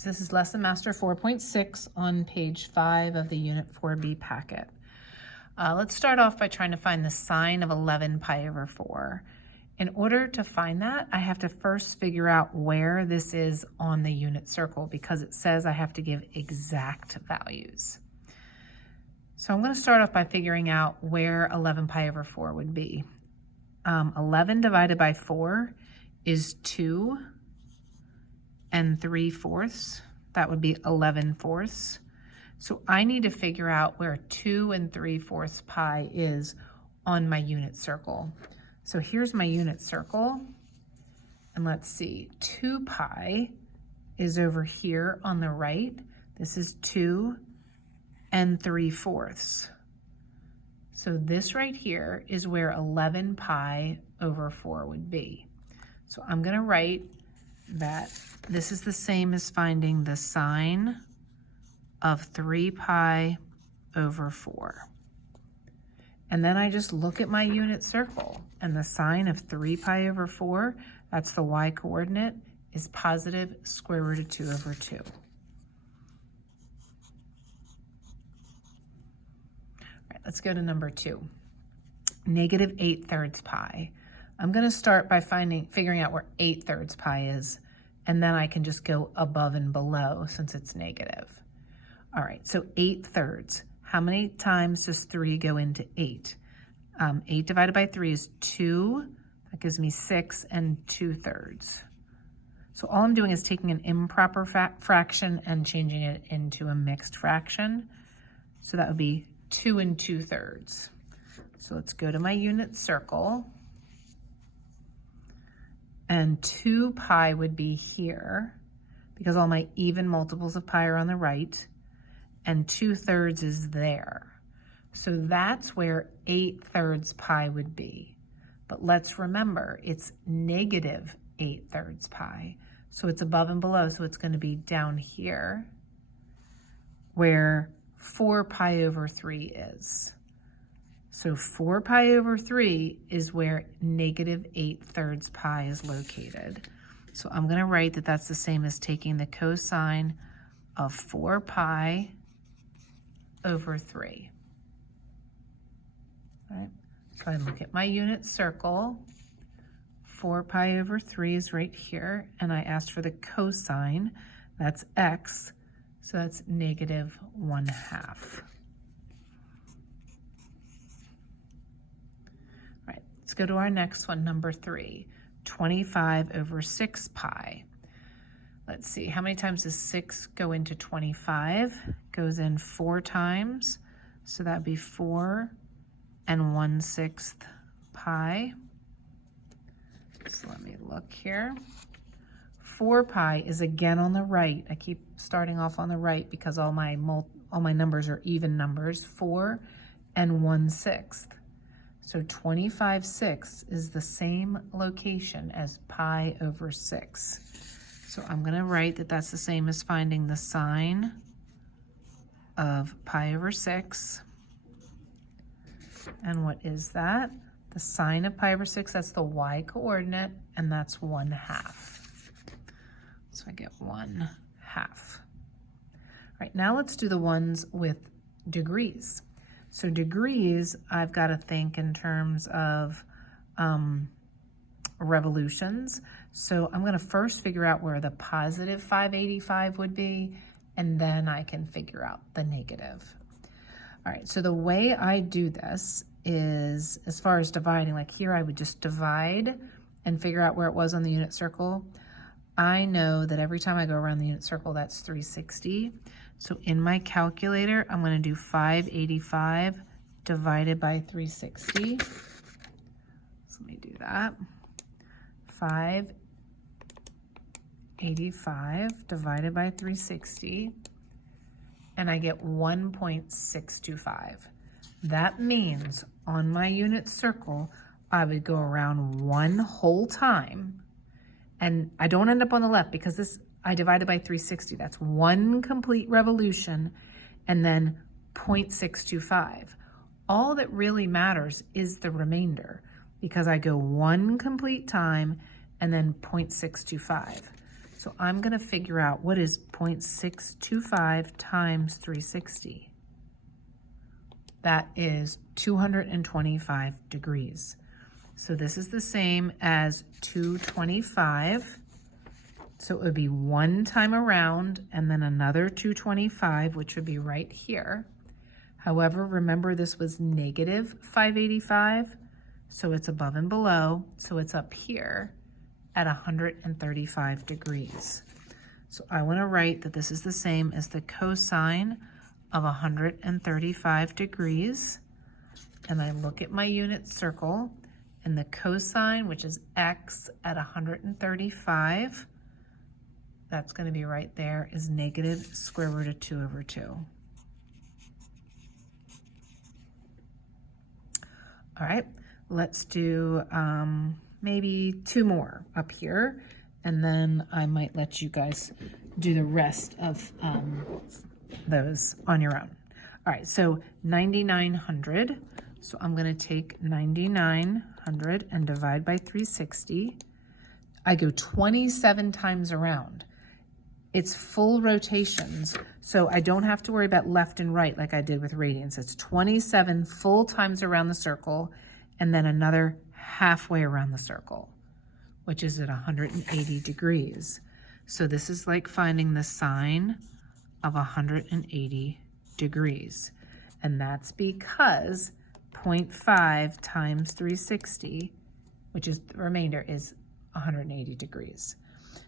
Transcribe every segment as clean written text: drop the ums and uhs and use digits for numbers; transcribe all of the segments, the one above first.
So this is Lesson Master 4.6 on page 5 of the Unit 4B packet. Let's start off by trying to find the sine of 11 pi over 4. In order to find that, I have to first figure out where this is on the unit circle because it says I have to give exact values. So I'm going to start off by figuring out where 11 pi over 4 would be. 11 divided by 4 is 2 3/4. That would be 11/4. So I need to figure out where 2 3/4 pi is on my unit circle. So here's my unit circle. And let's see, 2 pi is over here on the right. This is 2 3/4. So this right here is where 11 pi over 4 would be. So I'm going to write that this is the same as finding the sine of 3 pi over 4. And then I just look at my unit circle, and the sine of 3 pi over 4, that's the y coordinate, is positive square root of 2 over 2. All right, let's go to number 2. Negative 8/3 pi. I'm going to start by figuring out where 8/3 pi is, and then I can just go above and below since it's negative. All right, so 8/3. How many times does 3 go into 8? 8 divided by 3 is 2. That gives me 6 2/3. So all I'm doing is taking an improper fraction and changing it into a mixed fraction. So that would be 2 2/3. So let's go to my unit circle. And 2 pi would be here because all my even multiples of pi are on the right, and 2/3 is there. So that's where 8/3 pi would be. But let's remember, it's negative 8/3 pi. So it's above and below, so it's going to be down here where 4 pi over 3 is. So 4 pi over 3 is where negative 8/3 pi is located. So I'm going to write that that's the same as taking the cosine of 4 pi over 3. All right. So I look at my unit circle. 4 pi over 3 is right here, and I asked for the cosine. That's x, so that's negative 1/2. Let's go to our next one, number 3, 25 over 6 pi. Let's see, how many times does 6 go into 25? Goes in 4 times, so that'd be 4 1/6 pi. So let me look here. 4 pi is again on the right. I keep starting off on the right because all my numbers are even numbers. 4 1/6. So 25/6 is the same location as pi over 6. So I'm going to write that that's the same as finding the sine of pi over 6. And what is that? The sine of pi over 6, that's the y coordinate, and that's 1/2. So I get 1/2. All right, now let's do the ones with degrees. So degrees, I've got to think in terms of revolutions. So I'm going to first figure out where the positive 585 would be, and then I can figure out the negative. All right, so the way I do this is, as far as dividing, like here I would just divide and figure out where it was on the unit circle. I know that every time I go around the unit circle, that's 360. So in my calculator, I'm going to do 585 divided by 360. So let me do that. 585 divided by 360. And I get 1.625. That means on my unit circle, I would go around one whole time. And I don't end up on the left because I divided by 360. That's one complete revolution and then 0.625. All that really matters is the remainder because I go one complete time and then 0.625. So I'm going to figure out what is 0.625 times 360. That is 225 degrees. So this is the same as 225. So it would be one time around and then another 225, which would be right here. However, remember this was negative 585, so it's above and below, so it's up here at 135 degrees. So I want to write that this is the same as the cosine of 135 degrees, and I look at my unit circle, and the cosine, which is x at 135, that's going to be right there, is negative square root of 2 over 2. All right, let's do maybe 2 more up here, and then I might let you guys do the rest of those on your own. All right, so 9,900. So I'm going to take 9,900 and divide by 360. I go 27 times around. It's full rotations, so I don't have to worry about left and right like I did with radians. It's 27 full times around the circle and then another halfway around the circle, which is at 180 degrees. So this is like finding the sine of 180 degrees. And that's because 0.5 times 360, which is the remainder, is 180 degrees.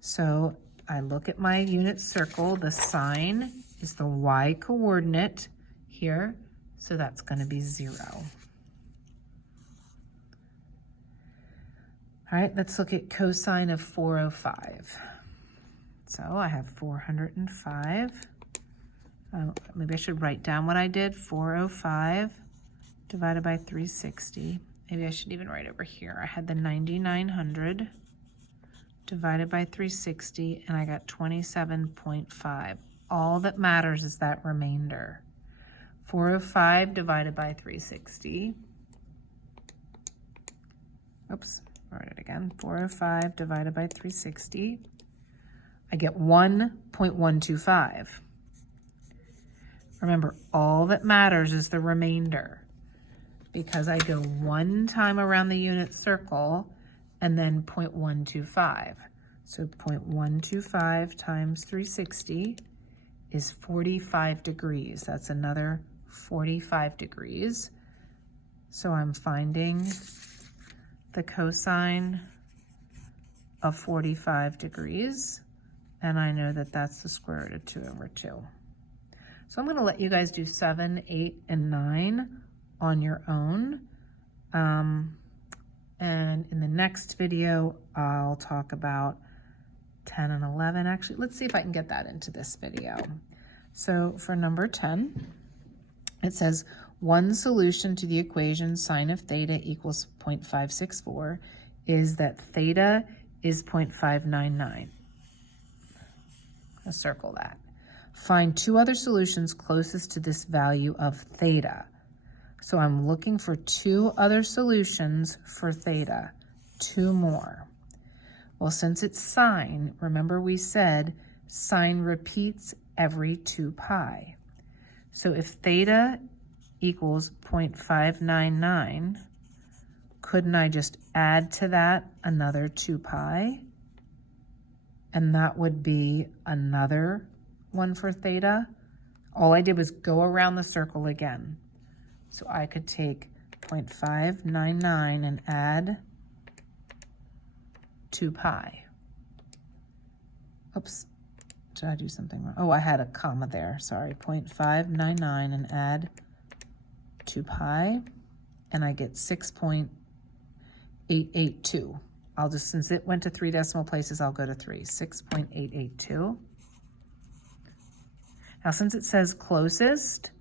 So I look at my unit circle, the sine is the y coordinate here, so that's going to be 0. All right, let's look at cosine of 405. So I have 405. Maybe I should write down what I did. 405 divided by 360. Maybe I should even write over here. I had the 9,900. Divided by 360, and I got 27.5. All that matters is that remainder. 405 divided by 360. Oops, write it again. 405 divided by 360. I get 1.125. Remember, all that matters is the remainder, because I go one time around the unit circle and then 0.125. So 0.125 times 360 is 45 degrees. That's another 45 degrees. So I'm finding the cosine of 45 degrees, and I know that that's the square root of 2 over 2. So I'm going to let you guys do 7, 8, and 9 on your own. And in the next video, I'll talk about 10 and 11. Actually, let's see if I can get that into this video. So for number 10, it says one solution to the equation sine of theta equals 0.564 is that theta is 0.599. I'll circle that. Find 2 other solutions closest to this value of theta. So I'm looking for 2 other solutions for theta, 2 more. Well, since it's sine, remember we said sine repeats every 2 pi. So if theta equals 0.599, couldn't I just add to that another 2 pi? And that would be another one for theta. All I did was go around the circle again. So I could take 0.599 and add 2 pi. Oops, did I do something wrong? Oh, I had a comma there, sorry. 0.599 and add 2 pi, and I get 6.882. I'll just, since it went to 3 decimal places, I'll go to 3, 6.882. Now, since it says closest,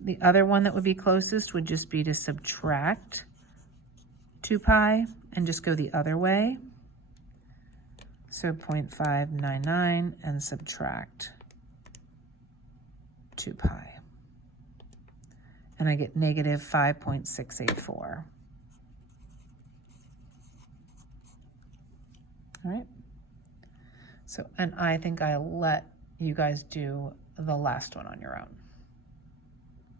the other one that would be closest would just be to subtract 2 pi and just go the other way. So 0.599 and subtract 2 pi. And I get negative 5.684. All right. So, and I think I'll let you guys do the last one on your own.